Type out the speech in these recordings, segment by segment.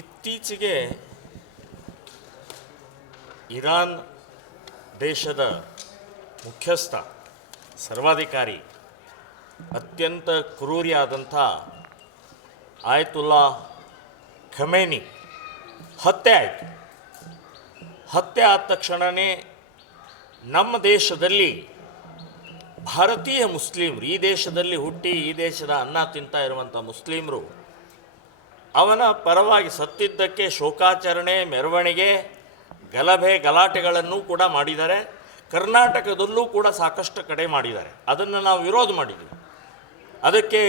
ಇತ್ತೀಚೆಗೆ ಇರಾನ್ ದೇಶದ ಮುಖ್ಯಸ್ಥ ಸರ್ವಾಧಿಕಾರಿ ಅತ್ಯಂತ ಕ್ರೂರಿಯಾದಂಥ ಆಯತುಲ್ಲಾ ಖಮೇನಿ ಹತ್ಯೆ ಆಯಿತು. ಹತ್ಯೆ ಆದ ತಕ್ಷಣವೇ ನಮ್ಮ ದೇಶದಲ್ಲಿ ಭಾರತೀಯ ಮುಸ್ಲಿಮರು, ಈ ದೇಶದಲ್ಲಿ ಹುಟ್ಟಿ ಈ ದೇಶದ ಅನ್ನ ತಿಂತಾ ಇರುವಂಥ ಮುಸ್ಲಿಮರು ಅವನ ಪರವಾಗಿ ಸತ್ತಿದ್ದಕ್ಕೆ ಶೋಕಾಚರಣೆ, ಮೆರವಣಿಗೆ, ಗಲಭೆ ಗಲಾಟೆಗಳನ್ನು ಕೂಡ ಮಾಡಿದ್ದಾರೆ. ಕರ್ನಾಟಕದಲ್ಲೂ ಕೂಡ ಸಾಕಷ್ಟು ಕಡೆ ಮಾಡಿದ್ದಾರೆ. ಅದನ್ನು ನಾವು ವಿರೋಧ ಮಾಡಿದ್ದೀವಿ. ಅದಕ್ಕೆ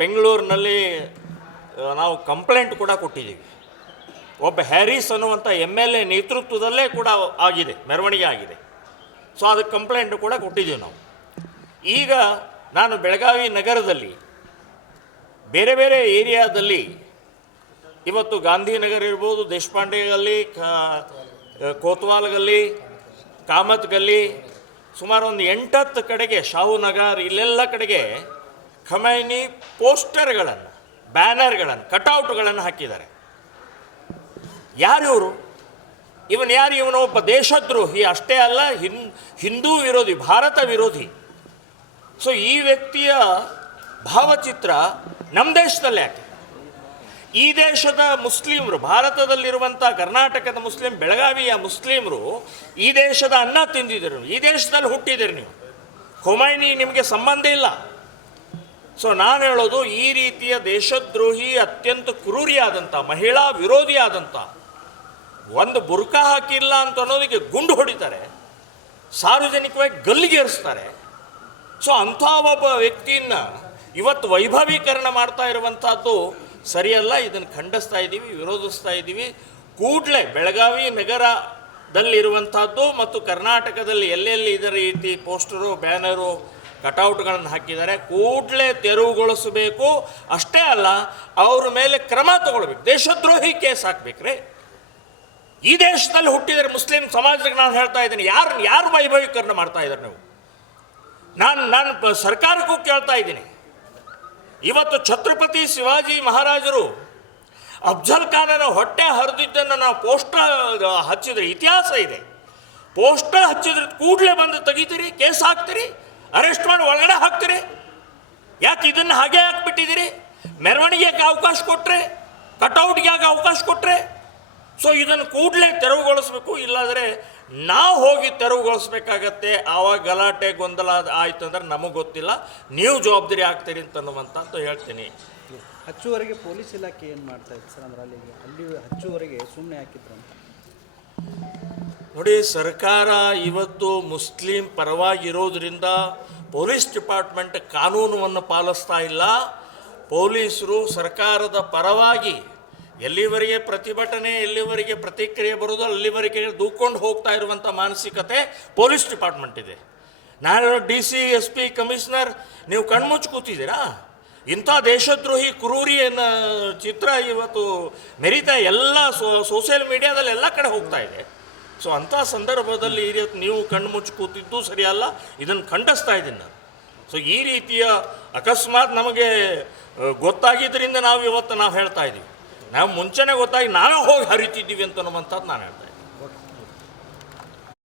ಬೆಂಗಳೂರಿನಲ್ಲಿ ನಾವು ಕಂಪ್ಲೇಂಟ್ ಕೂಡ ಕೊಟ್ಟಿದ್ದೀವಿ. ಒಬ್ಬ ಹ್ಯಾರಿಸ್ ಅನ್ನುವಂಥ MLA ನೇತೃತ್ವದಲ್ಲೇ ಕೂಡ ಆಗಿದೆ, ಮೆರವಣಿಗೆ ಆಗಿದೆ. ಸೊ ಅದಕ್ಕೆ ಕಂಪ್ಲೇಂಟ್ ಕೂಡ ಕೊಟ್ಟಿದ್ದೀವಿ ನಾವು. ಈಗ ನಾನು ಬೆಳಗಾವಿ ನಗರದಲ್ಲಿ ಬೇರೆ ಬೇರೆ ಏರಿಯಾದಲ್ಲಿ ಇವತ್ತು ಗಾಂಧಿನಗರ ಇರ್ಬೋದು, ದೇಶಪಾಂಡೆ ಗಲ್ಲಿ, ಕೋತ್ವಾಲ್ ಗಲ್ಲಿ, ಕಾಮತ್ ಗಲ್ಲಿ, ಸುಮಾರು ಒಂದು 8-10 ಕಡೆಗೆ, ಶಾಹುನಗರ್, ಇಲ್ಲೆಲ್ಲ ಕಡೆಗೆ ಖಮೈನಿ ಪೋಸ್ಟರ್ಗಳನ್ನು, ಬ್ಯಾನರ್ಗಳನ್ನು, ಕಟೌಟ್ಗಳನ್ನು ಹಾಕಿದ್ದಾರೆ. ಯಾರಿವರು? ಇವನು ಒಬ್ಬ ದೇಶದ್ರೋಹಿ ಅಷ್ಟೇ ಅಲ್ಲ, ಹಿಂದೂ ವಿರೋಧಿ, ಭಾರತ ವಿರೋಧಿ. ಸೊ ಈ ವ್ಯಕ್ತಿಯ ಭಾವಚಿತ್ರ ನಮ್ಮ ದೇಶದಲ್ಲಿ ಯಾಕೆ? ಈ ದೇಶದ ಮುಸ್ಲಿಮರು, ಭಾರತದಲ್ಲಿರುವಂಥ ಕರ್ನಾಟಕದ ಮುಸ್ಲಿಂ, ಬೆಳಗಾವಿಯ ಮುಸ್ಲಿಮರು ಈ ದೇಶದ ಅನ್ನ ತಿಂದಿದ್ದೀರಿ, ಈ ದೇಶದಲ್ಲಿ ಹುಟ್ಟಿದ್ದೀರಿ ನೀವು. ಖೊಮೈನಿ ನಿಮಗೆ ಸಂಬಂಧ ಇಲ್ಲ. ಸೊ ನಾನು ಹೇಳೋದು, ಈ ರೀತಿಯ ದೇಶದ್ರೋಹಿ, ಅತ್ಯಂತ ಕ್ರೂರಿಯಾದಂಥ, ಮಹಿಳಾ ವಿರೋಧಿಯಾದಂಥ, ಒಂದು ಬುರ್ಕಾ ಹಾಕಿಲ್ಲ ಅಂತ ಅನ್ನೋದಕ್ಕೆ ಗುಂಡು ಹೊಡಿತಾರೆ, ಸಾರ್ವಜನಿಕವಾಗಿ ಗಲ್ಲಿಗೇರಿಸ್ತಾರೆ. ಸೊ ಅಂಥ ಒಬ್ಬ ವ್ಯಕ್ತಿಯನ್ನು ಇವತ್ತು ವೈಭವೀಕರಣ ಮಾಡ್ತಾ ಇರುವಂಥದ್ದು ಸರಿಯಲ್ಲ. ಇದನ್ನು ಖಂಡಿಸ್ತಾ ಇದ್ದೀವಿ, ವಿರೋಧಿಸ್ತಾ ಇದ್ದೀವಿ. ಕೂಡಲೇ ಬೆಳಗಾವಿ ನಗರದಲ್ಲಿರುವಂಥದ್ದು ಮತ್ತು ಕರ್ನಾಟಕದಲ್ಲಿ ಎಲ್ಲೆಲ್ಲಿ ಇದರ ರೀತಿ ಪೋಸ್ಟರು, ಬ್ಯಾನರು, ಕಟೌಟ್ಗಳನ್ನು ಹಾಕಿದ್ದಾರೆ, ಕೂಡಲೇ ತೆರವುಗೊಳಿಸಬೇಕು. ಅಷ್ಟೇ ಅಲ್ಲ, ಅವ್ರ ಮೇಲೆ ಕ್ರಮ ತಗೊಳ್ಬೇಕು, ದೇಶದ್ರೋಹಿ ಕೇಸ್ ಹಾಕ್ಬೇಕ್ರೆ. ಈ ದೇಶದಲ್ಲಿ ಹುಟ್ಟಿದರೆ ಮುಸ್ಲಿಂ ಸಮಾಜಕ್ಕೆ ನಾನು ಹೇಳ್ತಾ ಇದ್ದೀನಿ, ಯಾರು ವೈಭವೀಕರಣ ಮಾಡ್ತಾ ಇದ್ದಾರೆ ನೀವು? ನಾನು ಸರ್ಕಾರಕ್ಕೂ ಕೇಳ್ತಾ ಇದ್ದೀನಿ. ಇವತ್ತು ಛತ್ರಪತಿ ಶಿವಾಜಿ ಮಹಾರಾಜರು ಅಫ್ಜಲ್ ಖಾನನ ಹೊಟ್ಟೆ ಹರಿದಿದ್ದನ್ನು ನಾವು ಪೋಸ್ಟರ್ ಹಚ್ಚಿದ್ರೆ ಇತಿಹಾಸ ಇದೆ. ಪೋಸ್ಟರ್ ಹಚ್ಚಿದ್ರೆ ಕೂಡಲೇ ಬಂದು ತೆಗಿತೀರಿ, ಕೇಸ್ ಹಾಕ್ತೀರಿ, ಅರೆಸ್ಟ್ ಮಾಡಿ ಒಳಗಡೆ ಹಾಕ್ತೀರಿ. ಯಾಕೆ ಇದನ್ನು ಹಾಗೆ ಹಾಕ್ಬಿಟ್ಟಿದ್ದೀರಿ? ಮೆರವಣಿಗೆಗೆ ಅವಕಾಶ ಕೊಟ್ಟರೆ, ಕಟೌಟ್ಗೆ ಯಾಕೆ ಅವಕಾಶ ಕೊಟ್ಟರೆ? ಸೊ ಇದನ್ನು ಕೂಡಲೇ ತೆರವುಗೊಳಿಸ್ಬೇಕು. ಇಲ್ಲಾಂದರೆ ನಾವು ಹೋಗಿ ತೆರವುಗೊಳಿಸ್ಬೇಕಾಗತ್ತೆ. ಆವಾಗ ಗಲಾಟೆ ಗೊಂದಲ ಆಯಿತು ಅಂದರೆ ನಮಗೆ ಗೊತ್ತಿಲ್ಲ, ನೀವು ಜವಾಬ್ದಾರಿ ಆಗ್ತೀರಿ ಅಂತನ್ನುವಂಥದ್ದು ಹೇಳ್ತೀನಿ. ಹಚ್ಚುವರೆಗೆ ಪೊಲೀಸ್ ಇಲಾಖೆ ಏನು ಮಾಡ್ತಾ ಇತ್ತು ಸರ್? ಅಂದ್ರೆ ಅಲ್ಲಿ ಹಚ್ಚುವರೆಗೆ ಸುಮ್ಮನೆ ಹಾಕಿದ್ರು ಅಂತ ನೋಡಿ. ಸರ್ಕಾರ ಇವತ್ತು ಮುಸ್ಲಿಂ ಪರವಾಗಿರೋದ್ರಿಂದ ಪೊಲೀಸ್ ಡಿಪಾರ್ಟ್ಮೆಂಟ್ ಕಾನೂನನ್ನು ಪಾಲಿಸ್ತಾ ಇಲ್ಲ. ಪೊಲೀಸರು ಸರ್ಕಾರದ ಪರವಾಗಿ ಎಲ್ಲಿವರೆಗೆ ಪ್ರತಿಭಟನೆ, ಎಲ್ಲಿವರೆಗೆ ಪ್ರತಿಕ್ರಿಯೆ ಬರೋದು ಅಲ್ಲಿವರೆಗೆ ದೂಕೊಂಡು ಹೋಗ್ತಾ ಇರುವಂಥ ಮಾನಸಿಕತೆ ಪೊಲೀಸ್ ಡಿಪಾರ್ಟ್ಮೆಂಟ್ ಇದೆ. ನಾನು DC, SP, ಕಮಿಷನರ್, ನೀವು ಕಣ್ಮುಚ್ಚಿ ಕೂತಿದ್ದೀರಾ? ಇಂಥ ದೇಶದ್ರೋಹಿ ಕ್ರೂರಿಯನ್ನು ಚಿತ್ರ ಇವತ್ತು ಮೆರಿತಾ ಎಲ್ಲ ಸೋಷಿಯಲ್ ಮೀಡಿಯಾದಲ್ಲಿ ಎಲ್ಲ ಕಡೆ ಹೋಗ್ತಾ ಇದೆ. ಸೊ ಅಂಥ ಸಂದರ್ಭದಲ್ಲಿ ಈ ರೀತಿ ನೀವು ಕಣ್ಮುಚ್ಚಿ ಕೂತಿದ್ದು ಸರಿಯಲ್ಲ. ಇದನ್ನು ಖಂಡಿಸ್ತಾ ಇದ್ದೀನಿ ನಾನು. ಸೊ ಈ ರೀತಿಯ ಅಕಸ್ಮಾತ್ ನಮಗೆ ಗೊತ್ತಾಗಿದ್ದರಿಂದ ನಾವು ಇವತ್ತು ಹೇಳ್ತಾ ಇದ್ದೀವಿ. ನಾವು ಮುಂಚೆನೇ ಗೊತ್ತಾಗಿ ನಾವೇ ಹೋಗಿ ಹರಿತಿದ್ದೀವಿ ಅಂತನ್ನುವಂಥದ್ದು ನಾನು ಹೇಳ್ತೀನಿ.